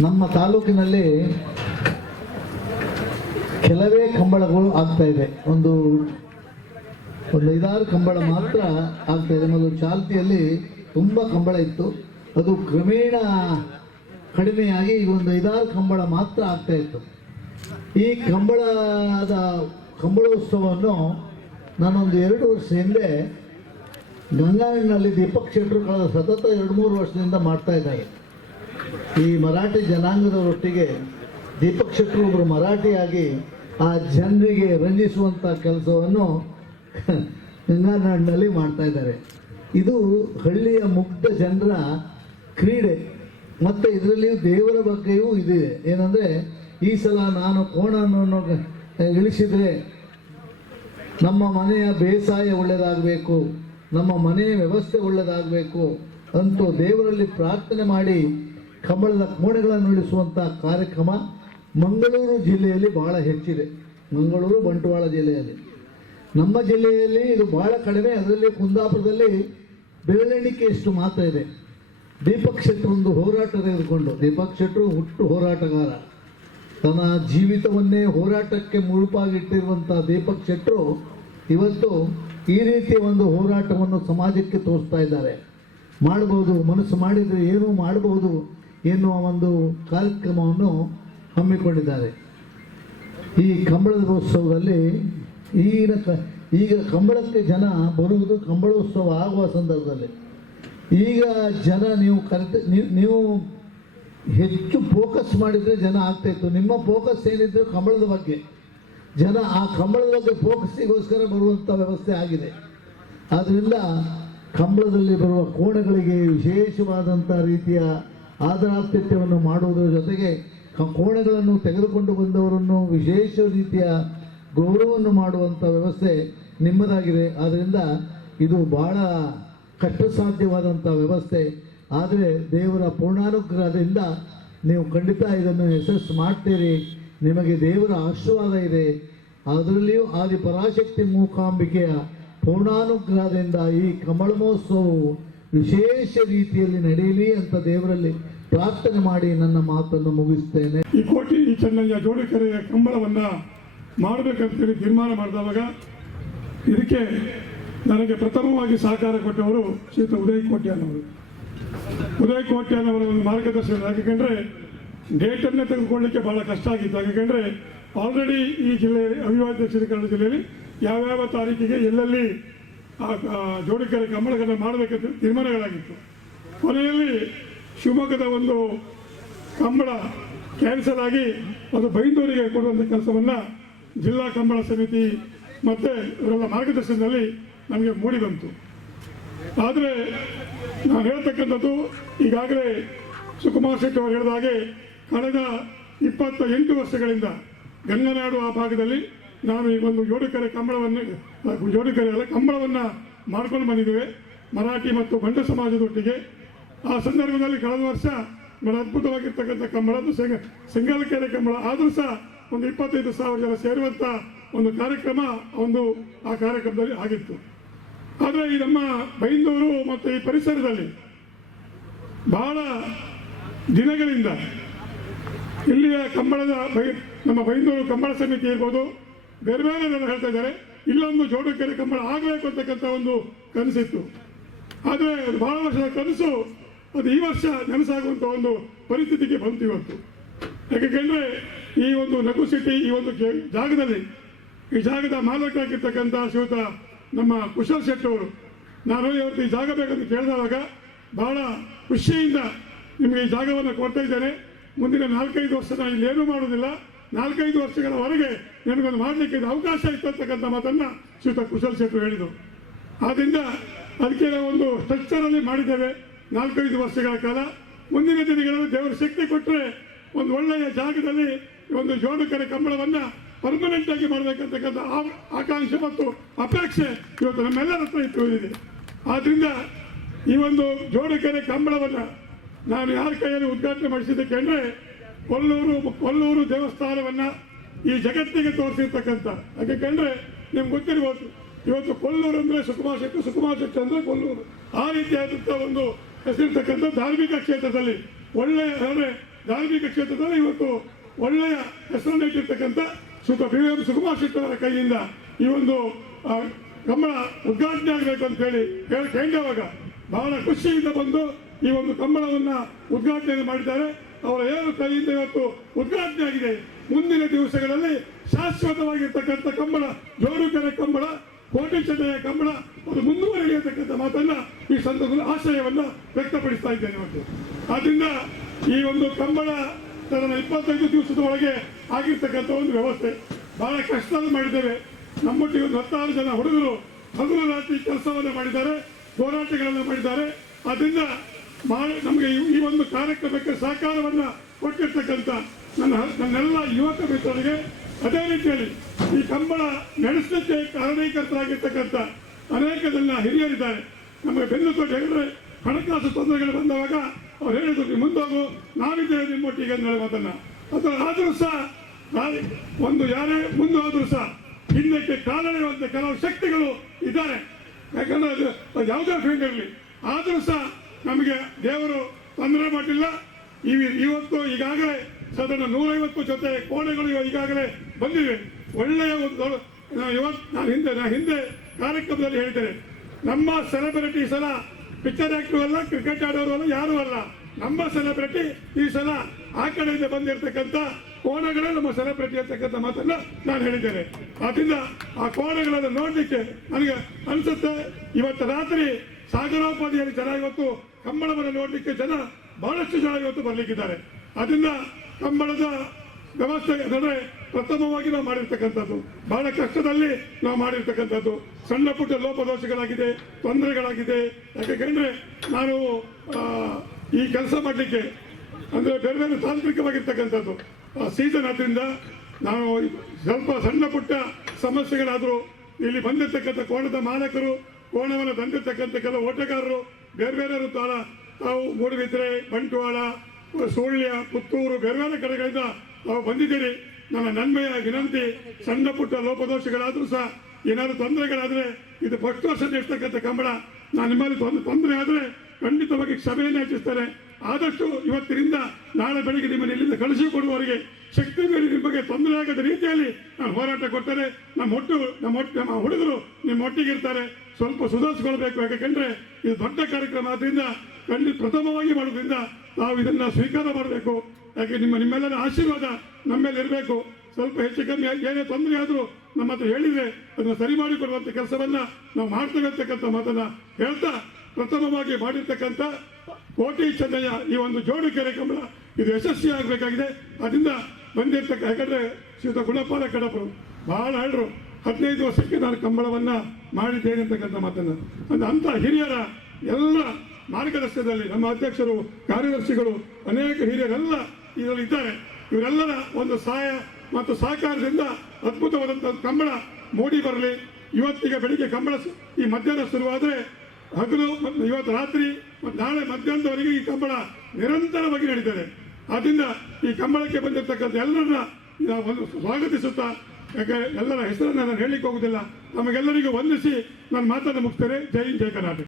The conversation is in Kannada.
ನಮ್ಮ ತಾಲೂಕಿನಲ್ಲಿ ಕೆಲವೇ ಕಂಬಳಗಳು ಆಗ್ತಾ ಇದೆ. ಒಂದು 5-6 ಕಂಬಳ ಮಾತ್ರ ಆಗ್ತಾ ಇದೆ. ಮೊದಲು ಚಾಲ್ತಿಯಲ್ಲಿ ತುಂಬ ಕಂಬಳ ಇತ್ತು, ಅದು ಕ್ರಮೇಣ ಕಡಿಮೆಯಾಗಿ ಈಗ ಒಂದು 5-6 ಕಂಬಳ ಮಾತ್ರ ಆಗ್ತಾ ಇತ್ತು. ಈ ಕಂಬಳೋತ್ಸವವನ್ನು ನಾನೊಂದು 2 ವರ್ಷ ಹಿಂದೆ ಗಂಗಾವಳಿನಲ್ಲಿ ದೀಪಕ್ ಶೆಟ್ಟರು ಕಳೆದ ಸತತ 2-3 ವರ್ಷದಿಂದ ಮಾಡ್ತಾ ಇದ್ದಾರೆ. ಈ ಮರಾಠಿ ಜನಾಂಗದವರೊಟ್ಟಿಗೆ ದೀಪಕ್ ಶೆಟ್ಟರು ಒಬ್ಬರು ಮರಾಠಿಯಾಗಿ ಆ ಜನರಿಗೆ ರಂಜಿಸುವಂಥ ಕೆಲಸವನ್ನು ಗಂಗಾನಾಡಿನಲ್ಲಿ ಮಾಡ್ತಾ ಇದ್ದಾರೆ. ಇದು ಹಳ್ಳಿಯ ಮುಗ್ಧ ಜನರ ಕ್ರೀಡೆ ಮತ್ತು ಇದರಲ್ಲಿಯೂ ದೇವರ ಬಗ್ಗೆಯೂ ಇದೆ. ಏನಂದರೆ ಈ ಸಲ ನಾನು ಕೋಣವನ್ನು ಇಳಿಸಿದರೆ ನಮ್ಮ ಮನೆಯ ಬೇಸಾಯ ಒಳ್ಳೆಯದಾಗಬೇಕು, ನಮ್ಮ ಮನೆಯ ವ್ಯವಸ್ಥೆ ಒಳ್ಳೆಯದಾಗಬೇಕು ಅಂತೂ ದೇವರಲ್ಲಿ ಪ್ರಾರ್ಥನೆ ಮಾಡಿ ಕಂಬಳದ ಕೋಣೆಗಳನ್ನು ಇಳಿಸುವಂಥ ಕಾರ್ಯಕ್ರಮ ಮಂಗಳೂರು ಜಿಲ್ಲೆಯಲ್ಲಿ ಬಹಳ ಹೆಚ್ಚಿದೆ. ಮಂಗಳೂರು ಬಂಟ್ವಾಳ ಜಿಲ್ಲೆಯಲ್ಲಿ, ನಮ್ಮ ಜಿಲ್ಲೆಯಲ್ಲಿ ಇದು ಬಹಳ ಕಡಿಮೆ. ಅದರಲ್ಲಿ ಕುಂದಾಪುರದಲ್ಲಿ ಬೆರಳೆಣಿಕೆಯಷ್ಟು ಮಾತ್ರ ಇದೆ. ದೀಪಕ್ ಶೆಟ್ಟರು ಒಂದು ಹೋರಾಟ ತೆಗೆದುಕೊಂಡು, ದೀಪಕ್ ಶೆಟ್ಟರು ಹುಟ್ಟು ಹೋರಾಟಗಾರ, ತನ್ನ ಜೀವಿತವನ್ನೇ ಹೋರಾಟಕ್ಕೆ ಮುಳುಪಾಗಿಟ್ಟಿರುವಂಥ ದೀಪಕ್ ಶೆಟ್ಟರು ಇವತ್ತು ಈ ರೀತಿಯ ಒಂದು ಹೋರಾಟವನ್ನು ಸಮಾಜಕ್ಕೆ ತೋರಿಸ್ತಾ ಇದ್ದಾರೆ. ಮಾಡಬಹುದು, ಮನಸ್ಸು ಮಾಡಿದರೆ ಏನೂ ಮಾಡಬಹುದು ಎನ್ನುವ ಒಂದು ಕಾರ್ಯಕ್ರಮವನ್ನು ಹಮ್ಮಿಕೊಂಡಿದ್ದಾರೆ. ಈ ಕಂಬಳದ ಉತ್ಸವದಲ್ಲಿ ಈಗ ಕಂಬಳಕ್ಕೆ ಜನ ಬರುವುದು ಕಂಬಳೋತ್ಸವ ಆಗುವ ಸಂದರ್ಭದಲ್ಲಿ. ಈಗ ಜನ ನೀವು ಹೆಚ್ಚು ಫೋಕಸ್ ಮಾಡಿದರೆ ಜನ ಆಗ್ತಾಯಿತ್ತು. ನಿಮ್ಮ ಫೋಕಸ್ ಏನಿದ್ರು ಕಂಬಳದ ಬಗ್ಗೆ, ಜನ ಆ ಕಂಬಳದ ಬಗ್ಗೆ ಫೋಕಸ್ಸಿಗೋಸ್ಕರ ಬರುವಂಥ ವ್ಯವಸ್ಥೆ ಆಗಿದೆ. ಆದ್ದರಿಂದ ಕಂಬಳದಲ್ಲಿ ಬರುವ ಕೋಣೆಗಳಿಗೆ ವಿಶೇಷವಾದಂಥ ರೀತಿಯ ಆದರಾತಿಥ್ಯವನ್ನು ಮಾಡುವುದರ ಜೊತೆಗೆ ಕೋಣೆಗಳನ್ನು ತೆಗೆದುಕೊಂಡು ಬಂದವರನ್ನು ವಿಶೇಷ ರೀತಿಯ ಗೌರವವನ್ನು ಮಾಡುವಂಥ ವ್ಯವಸ್ಥೆ ನಿಮ್ಮದಾಗಿದೆ. ಆದ್ದರಿಂದ ಇದು ಬಹಳ ಕಷ್ಟಸಾಧ್ಯವಾದಂಥ ವ್ಯವಸ್ಥೆ. ಆದರೆ ದೇವರ ಪೂರ್ಣಾನುಗ್ರಹದಿಂದ ನೀವು ಖಂಡಿತ ಇದನ್ನು ಯಶಸ್ಸು ಮಾಡ್ತೀರಿ. ನಿಮಗೆ ದೇವರ ಆಶೀರ್ವಾದ ಇದೆ. ಅದರಲ್ಲಿಯೂ ಆದಿ ಪರಾಶಕ್ತಿ ಮೂಕಾಂಬಿಕೆಯ ಪೂರ್ಣಾನುಗ್ರಹದಿಂದ ಈ ಕಂಬಳ ಮಹೋತ್ಸವವು ವಿಶೇಷ ರೀತಿಯಲ್ಲಿ ನಡೆಯಲಿ ಅಂತ ದೇವರಲ್ಲಿ ಪ್ರಾರ್ಥನೆ ಮಾಡಿ ನನ್ನ ಮಾತನ್ನು ಮುಗಿಸ್ತೇನೆ. ಈ ಕೋಟಿ ಚೆನ್ನಯ್ಯ ಜೋಡಿಕೆರೆಯ ಕಂಬಳವನ್ನು ಮಾಡಬೇಕಂತೇಳಿ ತೀರ್ಮಾನ ಮಾಡಿದವಾಗ ಇದಕ್ಕೆ ನನಗೆ ಪ್ರಥಮವಾಗಿ ಸಹಕಾರ ಕೊಟ್ಟವರು ಶ್ರೀಯುತ ಉದಯ್ ಕೋಟ್ಯಾನವರು. ಉದಯ್ ಕೋಟ್ಯಾನವರ ಒಂದು ಮಾರ್ಗದರ್ಶನ. ಯಾಕೆಂದರೆ ಡೇಟನ್ನೇ ತೆಗೆದುಕೊಳ್ಳಲಿಕ್ಕೆ ಭಾಳ ಕಷ್ಟ ಆಗಿತ್ತು. ಯಾಕೆಂದರೆ ಆಲ್ರೆಡಿ ಈ ಜಿಲ್ಲೆಯಲ್ಲಿ ಅವಿಭಾಜ್ಯ ದಕ್ಷಿಣ ಕನ್ನಡ ಜಿಲ್ಲೆಯಲ್ಲಿ ಯಾವ್ಯಾವ ತಾರೀಕಿಗೆ ಎಲ್ಲೆಲ್ಲಿ ಜೋಡಿಕೆರೆ ಕಂಬಳಗಳನ್ನು ಮಾಡಬೇಕಂತ ತೀರ್ಮಾನಗಳಾಗಿತ್ತು. ಕೊನೆಯಲ್ಲಿ ಶಿವಮೊಗ್ಗದ ಒಂದು ಕಂಬಳ ಕ್ಯಾನ್ಸಲ್ ಆಗಿ ಅದು ಬೈಂದೂರಿಗೆ ಕೊಡುವಂಥ ಕೆಲಸವನ್ನು ಜಿಲ್ಲಾ ಕಂಬಳ ಸಮಿತಿ ಮತ್ತು ಇವರೆಲ್ಲ ಮಾರ್ಗದರ್ಶನದಲ್ಲಿ ನಮಗೆ ಮೂಡಿ ಬಂತು. ಆದರೆ ನಾನು ಹೇಳ್ತಕ್ಕಂಥದ್ದು, ಈಗಾಗಲೇ ಸುಕುಮಾರ್ ಶೆಟ್ಟಿ ಅವರು ಹೇಳಿದ ಹಾಗೆ ಕಳೆದ 28 ವರ್ಷಗಳಿಂದ ಗಂಗನಾಡು ಆ ಭಾಗದಲ್ಲಿ ನಾವು ಈ ಒಂದು ಕಂಬಳವನ್ನು ಮಾಡ್ಕೊಂಡು ಬಂದಿದ್ದೇವೆ ಮರಾಠಿ ಮತ್ತು ಬಂಡ ಸಮಾಜದೊಟ್ಟಿಗೆ. ಆ ಸಂದರ್ಭದಲ್ಲಿ ಕಳೆದ ವರ್ಷ ಬಹಳ ಅದ್ಭುತವಾಗಿರ್ತಕ್ಕಂಥ ಕಂಬಳ, ಅದು ಸಿಂಗಲ್ಕೆರೆ ಕಂಬಳ. ಆದರೂ ಸಹ ಒಂದು 25,000 ಜನ ಸೇರುವಂಥ ಒಂದು ಕಾರ್ಯಕ್ರಮ ಆ ಕಾರ್ಯಕ್ರಮದಲ್ಲಿ ಆಗಿತ್ತು. ಆದರೆ ಈ ನಮ್ಮ ಬೈಂದೂರು ಮತ್ತು ಈ ಪರಿಸರದಲ್ಲಿ ಬಹಳ ದಿನಗಳಿಂದ ಇಲ್ಲಿಯ ನಮ್ಮ ಬೈಂದೂರು ಕಂಬಳ ಸಮಿತಿ ಇರ್ಬೋದು, ಬೇರೆ ಬೇರೆ ಜನ ಹೇಳ್ತಾ ಇದ್ದಾರೆ, ಇಲ್ಲೊಂದು ಜೋಡಿಕೆರೆ ಕಂಬಳ ಆಗಬೇಕು ಅಂತಕ್ಕಂಥ ಒಂದು ಕನಸಿತ್ತು. ಆದರೆ ಬಹಳ ವರ್ಷದ ಕನಸು ಅದು ಈ ವರ್ಷ ನನಸಾಗುವಂಥ ಒಂದು ಪರಿಸ್ಥಿತಿಗೆ ಬಂತು ಇವತ್ತು. ಯಾಕೆಂದರೆ ಈ ಒಂದು ನಗು ಸಿಟಿ ಈ ಒಂದು ಜಾಗದಲ್ಲಿ, ಈ ಜಾಗದ ಮಾಲಕರಾಗಿರ್ತಕ್ಕಂಥ ಶ್ರೀಯುತ ನಮ್ಮ ಕುಶಲ್ ಶೆಟ್ಟಿ ಅವರು, ನಾನು ಇವತ್ತು ಈ ಜಾಗ ಬೇಕಂತ ಕೇಳಿದಾಗ ಬಹಳ ಖುಷಿಯಿಂದ ನಿಮಗೆ ಈ ಜಾಗವನ್ನು ಕೊಡ್ತಾ ಇದ್ದೇನೆ. ಮುಂದಿನ 4-5 ವರ್ಷ ನಾನು ಇಲ್ಲೇನೂ ಮಾಡೋದಿಲ್ಲ, 4-5 ವರ್ಷಗಳವರೆಗೆ ನನಗೊಂದು ಮಾಡಲಿಕ್ಕೆ ಇದು ಅವಕಾಶ ಇತ್ತು ಅಂತಕ್ಕಂಥ ಮಾತನ್ನು ಶ್ರೀಯುತ ಕುಶಲ್ ಶೆಟ್ಟಿ ಹೇಳಿದರು. ಆದ್ದರಿಂದ ಅದಕ್ಕೆ ನಾವು ಒಂದು ಸ್ಟ್ರಕ್ಚರಲ್ಲಿ ಮಾಡಿದ್ದೇವೆ 4-5 ವರ್ಷಗಳ ಕಾಲ. ಮುಂದಿನ ದಿನಗಳಲ್ಲಿ ದೇವರ ಶಕ್ತಿ ಕೊಟ್ಟರೆ ಒಂದು ಒಳ್ಳೆಯ ಜಾಗದಲ್ಲಿ ಒಂದು ಜೋಡಿಕೆರೆ ಕಂಬಳವನ್ನು ಪರ್ಮನೆಂಟ್ ಆಗಿ ಮಾಡಬೇಕಂತಕ್ಕಂಥ ಆಕಾಂಕ್ಷೆ ಮತ್ತು ಅಪೇಕ್ಷೆ ಇವತ್ತು ನಮ್ಮೆಲ್ಲರ ಹತ್ರ ಇಟ್ಟುಕೊಂಡಿದೆ. ಆದ್ದರಿಂದ ಈ ಒಂದು ಜೋಡಿಕೆರೆ ಕಂಬಳವನ್ನು ನಾನು ಯಾರ ಕೈಯಲ್ಲಿ ಉದ್ಘಾಟನೆ ಮಾಡಿಸಿದ್ದಕ್ಕೆ ಅಂದರೆ ಕೊಲ್ಲೂರು ದೇವಸ್ಥಾನವನ್ನು ಈ ಜಗತ್ತಿಗೆ ತೋರಿಸಿರ್ತಕ್ಕಂಥ. ಯಾಕೆಂದರೆ ನಿಮ್ಗೆ ಗೊತ್ತಿರ್ಬೋದು, ಇವತ್ತು ಕೊಲ್ಲೂರು ಅಂದರೆ ಸುಕುಮಾರ್ ಶೆಟ್ಟಿ ಅಂದರೆ ಕೊಲ್ಲೂರು. ಆ ರೀತಿಯಾದಂಥ ಒಂದು ಹೆಸರಿರ್ತಕ್ಕಂಥ ಧಾರ್ಮಿಕ ಕ್ಷೇತ್ರದಲ್ಲಿ ಒಳ್ಳೆಯ ಅಂದರೆ ಧಾರ್ಮಿಕ ಕ್ಷೇತ್ರದಲ್ಲಿ ಇವತ್ತು ಒಳ್ಳೆಯ ಹೆಸರನ್ನು ಇಟ್ಟಿರ್ತಕ್ಕಂಥ BM ಸುಕುಮಾರ್ ಶೆಟ್ಟಿ ಅವರ ಕೈಯಿಂದ ಈ ಒಂದು ಕಂಬಳ ಉದ್ಘಾಟನೆ ಆಗಬೇಕು ಅಂತ ಹೇಳಿ ಕೇಳಿದಾಗ ಬಹಳ ಖುಷಿಯಿಂದ ಬಂದು ಈ ಒಂದು ಕಂಬಳವನ್ನ ಉದ್ಘಾಟನೆ ಮಾಡಿದ್ದಾರೆ. ಅವರ ಏನು ಕೈಯಿಂದ ಇವತ್ತು ಉದ್ಘಾಟನೆ ಆಗಿದೆ. ಮುಂದಿನ ದಿವಸಗಳಲ್ಲಿ ಶಾಶ್ವತವಾಗಿರ್ತಕ್ಕಂಥ ಕಂಬಳ, ಜೋಡುಕೆರೆ ಕಂಬಳ, ಕೋಟೆ ಚೆನ್ನಯ್ಯ ಕಂಬಳ ಅದು ಮುಂದುವರಿಯತಕ್ಕಂಥ ಮಾತನ್ನ ಈ ಸಂದರ್ಭದಲ್ಲಿ ಆಶಯವನ್ನ ವ್ಯಕ್ತಪಡಿಸ್ತಾ ಇದ್ದೇನೆ. ಇವತ್ತು ಆದ್ರಿಂದ ಈ ಒಂದು ಕಂಬಳ ತನ್ನ 25 ದಿವಸದ ಒಳಗೆ ಆಗಿರ್ತಕ್ಕಂಥ ಒಂದು ವ್ಯವಸ್ಥೆ ಬಹಳ ಕಷ್ಟದಲ್ಲಿ ಮಾಡಿದ್ದೇವೆ. ನಮ್ಮೊಟ್ಟಿಗೆ ಒಂದು 16 ಜನ ಹುಡುಗರು ಹಗಲು ರಾತ್ರಿ ಕೆಲಸವನ್ನು ಮಾಡಿದ್ದಾರೆ, ಹೋರಾಟಗಳನ್ನು ಮಾಡಿದ್ದಾರೆ. ಅದರಿಂದ ನಮಗೆ ಈ ಒಂದು ಕಾರ್ಯಕ್ರಮಕ್ಕೆ ಸಹಕಾರವನ್ನ ಕೊಟ್ಟಿರ್ತಕ್ಕಂಥ ನನ್ನೆಲ್ಲ ಯುವಕ ಮಿತ್ರರಿಗೆ, ಅದೇ ರೀತಿಯಲ್ಲಿ ಈ ಕಂಬಳ ನಡೆಸಲಿಕ್ಕೆ ಕಾರಣೀಕರ್ತರಾಗಿರ್ತಕ್ಕಂಥ ಅನೇಕ ಜನ ಹಿರಿಯರಿದ್ದಾರೆ. ನಮಗೆ ಬೆನ್ನು ತೋಟ ಹೇಳಿದ್ರೆ ಹಣಕಾಸು ತೊಂದರೆಗಳು ಬಂದಾಗ ಅವ್ರು ಹೇಳಿದ್ರು, ನೀವು ಮುಂದೋಗು, ನಾವಿದ್ದೇವೆ ನಿಮ್ಮೊಟ್ಟಿಗೆ ಅಂತ ಹೇಳಿ ಮಾತನ್ನ. ಅದು ಆದರೂ ಸಹ ಒಂದು ಯಾರೇ ಮುಂದಾದರೂ ಸಹ ಹಿಂದಕ್ಕೆ ಕಾಲೆಳೆಯುವಂತ ಕೆಲವು ಶಕ್ತಿಗಳು ಇದ್ದಾರೆ. ಯಾಕಂದ್ರೆ ಅದು ಯಾವುದೇ ಫೀಲ್ಡ್ ಇರಲಿ, ಆದರೂ ಸಹ ನಮಗೆ ದೇವರು ತೊಂದರೆ ಮಾಡಿಲ್ಲ. ಇವತ್ತು ಈಗಾಗಲೇ ಸಾಧಾರಣ 150 ಜೊತೆ ಕೋಣೆಗಳು ಈಗಾಗಲೇ ಬಂದಿವೆ. ಒಳ್ಳೆಯ ಒಂದು ನಾನು ಹಿಂದೆ ಕಾರ್ಯಕ್ರಮದಲ್ಲಿ ಹೇಳಿದ್ದೇನೆ, ನಮ್ಮ ಸೆಲೆಬ್ರಿಟಿ ಸಲ ಪಿಕ್ಚರ್ ಆಕ್ಟರ್ ಅಲ್ಲ, ಕ್ರಿಕೆಟ್ ಆಡೋರು ಅಲ್ಲ, ಯಾರು ಅಲ್ಲ. ನಮ್ಮ ಸೆಲೆಬ್ರಿಟಿ ಈ ಸಲ ಆ ಕಡೆಯಿಂದ ಬಂದಿರತಕ್ಕಂಥ ಕೋಣಗಳೇ ನಮ್ಮ ಸೆಲೆಬ್ರಿಟಿ ಅಂತಕ್ಕಂಥ ಮಾತನ್ನ ನಾನು ಹೇಳಿದ್ದೇನೆ. ಆದ್ರಿಂದ ಆ ಕೋಣೆಗಳನ್ನು ನೋಡ್ಲಿಕ್ಕೆ ನನಗೆ ಅನ್ಸುತ್ತೆ ಇವತ್ತು ರಾತ್ರಿ ಸಾಗರೋಪಾದಿಯಲ್ಲಿ ಜನ ಇವತ್ತು ಕಂಬಳವನ್ನು ನೋಡ್ಲಿಕ್ಕೆ ಬಹಳಷ್ಟು ಜನ ಇವತ್ತು ಬರ್ಲಿಕ್ಕಿದ್ದಾರೆ. ಅದರಿಂದ ಕಂಬಳದ ವ್ಯವಸ್ಥೆ ಅಂದರೆ ಪ್ರಥಮವಾಗಿ ನಾವು ಮಾಡಿರ್ತಕ್ಕಂಥದ್ದು, ಬಹಳ ಕಷ್ಟದಲ್ಲಿ ನಾವು ಮಾಡಿರ್ತಕ್ಕಂಥದ್ದು. ಸಣ್ಣ ಪುಟ್ಟ ಲೋಪದೋಷಗಳಾಗಿದೆ, ತೊಂದರೆಗಳಾಗಿದೆ. ಯಾಕೆಂದ್ರೆ ನಾನು ಈ ಕೆಲಸ ಮಾಡಲಿಕ್ಕೆ ಅಂದ್ರೆ ಬೇರೆ ಬೇರೆ ತಾಂತ್ರಿಕವಾಗಿರ್ತಕ್ಕಂಥದ್ದು ಸೀಸನ್ ಆದ್ರಿಂದ ನಾವು ಸ್ವಲ್ಪ ಸಣ್ಣ ಪುಟ್ಟ ಸಮಸ್ಯೆಗಳಾದರೂ ಇಲ್ಲಿ ಬಂದಿರತಕ್ಕಂಥ ಕೋಣದ ಮಾಲಕರು, ಕೋಣವನ್ನು ತಂದಿರ್ತಕ್ಕಂಥ ಕೆಲವು ಓಟಗಾರರು, ಬೇರೆ ಬೇರೆ ತಾವು ಮೂಡುಬಿದ್ರೆ, ಬಂಟ್ವಾಳ, ಸುಳ್ಯ, ಪುತ್ತೂರು, ಬೇರೆ ಬೇರೆ ಕಡೆಗಳಿಂದ ನಾವು ಬಂದಿದ್ದೀರಿ. ನನ್ನ ನನ್ಮೆಯ ವಿನಂತಿ, ಸಣ್ಣ ಪುಟ್ಟ ಲೋಪದೋಷಗಳಾದ್ರೂ ಸಹ ಏನಾದ್ರು ತೊಂದರೆಗಳಾದ್ರೆ ಇದು ಫಸ್ಟ್ ವರ್ಷ ಇರ್ತಕ್ಕಂಥ ಕಂಬಳ. ನಾನು ನಿಮ್ಮಲ್ಲಿ ತೊಂದರೆ ಆದ್ರೆ ಖಂಡಿತವಾಗಿ ಕ್ಷಮೆಯನ್ನು ಯಾಚಿಸ್ತೇನೆ. ಆದಷ್ಟು ಇವತ್ತಿನಿಂದ ನಾಳೆ ಬೆಳಿಗ್ಗೆ ನಿಮ್ಮನ್ನು ಇಲ್ಲಿಂದ ಕಳಿಸಿಕೊಡುವವರಿಗೆ ಶಕ್ತಿ ಮೇಲೆ ನಿಮ್ಮ ಬಗ್ಗೆ ತೊಂದರೆ ಆಗದ ರೀತಿಯಲ್ಲಿ ನಾನು ಹೋರಾಟ ಕೊಡ್ತೇನೆ. ನಮ್ಮ ಹುಡುಗರು ನಿಮ್ಮ ಒಟ್ಟಿಗೆ ಇರ್ತಾರೆ. ಸ್ವಲ್ಪ ಸುಧಾರಿಸಿಕೊಳ್ಬೇಕು. ಯಾಕೆಂದ್ರೆ ಇದು ದೊಡ್ಡ ಕಾರ್ಯಕ್ರಮ ಆದ್ರಿಂದ ಪ್ರಥಮವಾಗಿ ಮಾಡೋದ್ರಿಂದ ನಾವು ಇದನ್ನ ಸ್ವೀಕಾರ ಮಾಡಬೇಕು. ಯಾಕೆ ನಿಮ್ಮೆಲ್ಲರ ಆಶೀರ್ವಾದ ನಮ್ಮ ಮೇಲೆ ಇರಬೇಕು. ಸ್ವಲ್ಪ ಹೆಚ್ಚು ಕಮ್ಮಿ ಏನೇ ತೊಂದರೆ ಆದರೂ ನಮ್ಮ ಹತ್ರ ಹೇಳಿದ್ರೆ ಅದನ್ನ ಸರಿ ಮಾಡಿಕೊಡುವಂತ ಕೆಲಸವನ್ನ ನಾವು ಮಾಡ್ತೇವೆ ಅಂತಕ್ಕಂಥ ಮಾತನ್ನ ಹೇಳ್ತಾ, ಪ್ರಥಮವಾಗಿ ಮಾಡಿರ್ತಕ್ಕಂಥ ಕೋಟೆ ಚೆನ್ನಯ್ಯ ಈ ಒಂದು ಜೋಡುಕೆರೆ ಕಂಬಳ ಇದು ಯಶಸ್ವಿ ಆಗಬೇಕಾಗಿದೆ. ಅದರಿಂದ ಬಂದಿರ್ತಕ್ಕ, ಯಾಕಂದ್ರೆ ಶ್ರೀಯುತ ಗುಣಪಾಲ ಕಡಪರು ಬಹಳ ಹೇಳ್ರು, 15 ವರ್ಷಕ್ಕೆ ನಾನು ಕಂಬಳವನ್ನ ಮಾಡಿದ್ದೇನೆ ಅಂತಕ್ಕಂಥ ಮಾತನ್ನ. ಅಂತ ಹಿರಿಯರ ಎಲ್ಲ ಮಾರ್ಗದರ್ಶನದಲ್ಲಿ ನಮ್ಮ ಅಧ್ಯಕ್ಷರು, ಕಾರ್ಯದರ್ಶಿಗಳು, ಅನೇಕ ಹಿರಿಯರೆಲ್ಲ ಇದರಲ್ಲಿ ಇದ್ದಾರೆ. ಇವರೆಲ್ಲರ ಒಂದು ಸಹಾಯ ಮತ್ತು ಸಹಕಾರದಿಂದ ಅದ್ಭುತವಾದಂತಹ ಕಂಬಳ ಮೂಡಿ ಬರಲಿ. ಇವತ್ತಿಗೆ ಬೆಳಿಗ್ಗೆ ಕಂಬಳ ಈ ಮಧ್ಯಾಹ್ನ ಶುರುವಾದ್ರೆ ಹಗಲು ಇವತ್ತು ರಾತ್ರಿ ಮತ್ತು ನಾಳೆ ಮಧ್ಯಾಹ್ನದವರೆಗೆ ಈ ಕಂಬಳ ನಿರಂತರವಾಗಿ ನಡೀತದೆ. ಆದ್ರಿಂದ ಈ ಕಂಬಳಕ್ಕೆ ಬಂದಿರತಕ್ಕಂಥ ಎಲ್ಲರನ್ನ ಒಂದು ಸ್ವಾಗತಿಸುತ್ತಾ, ಯಾಕೆ ಎಲ್ಲರ ಹೆಸರನ್ನ ನಾನು ಹೇಳಲಿಕ್ಕೆ ಹೋಗುದಿಲ್ಲ, ನಮಗೆಲ್ಲರಿಗೂ ವಂದಿಸಿ ನಾನು ಮಾತನ್ನು ಮುಗಿಸ್ತೇನೆ. ಜೈ ಹಿಂದ್, ಜೈ ಕರ್ನಾಟಕ.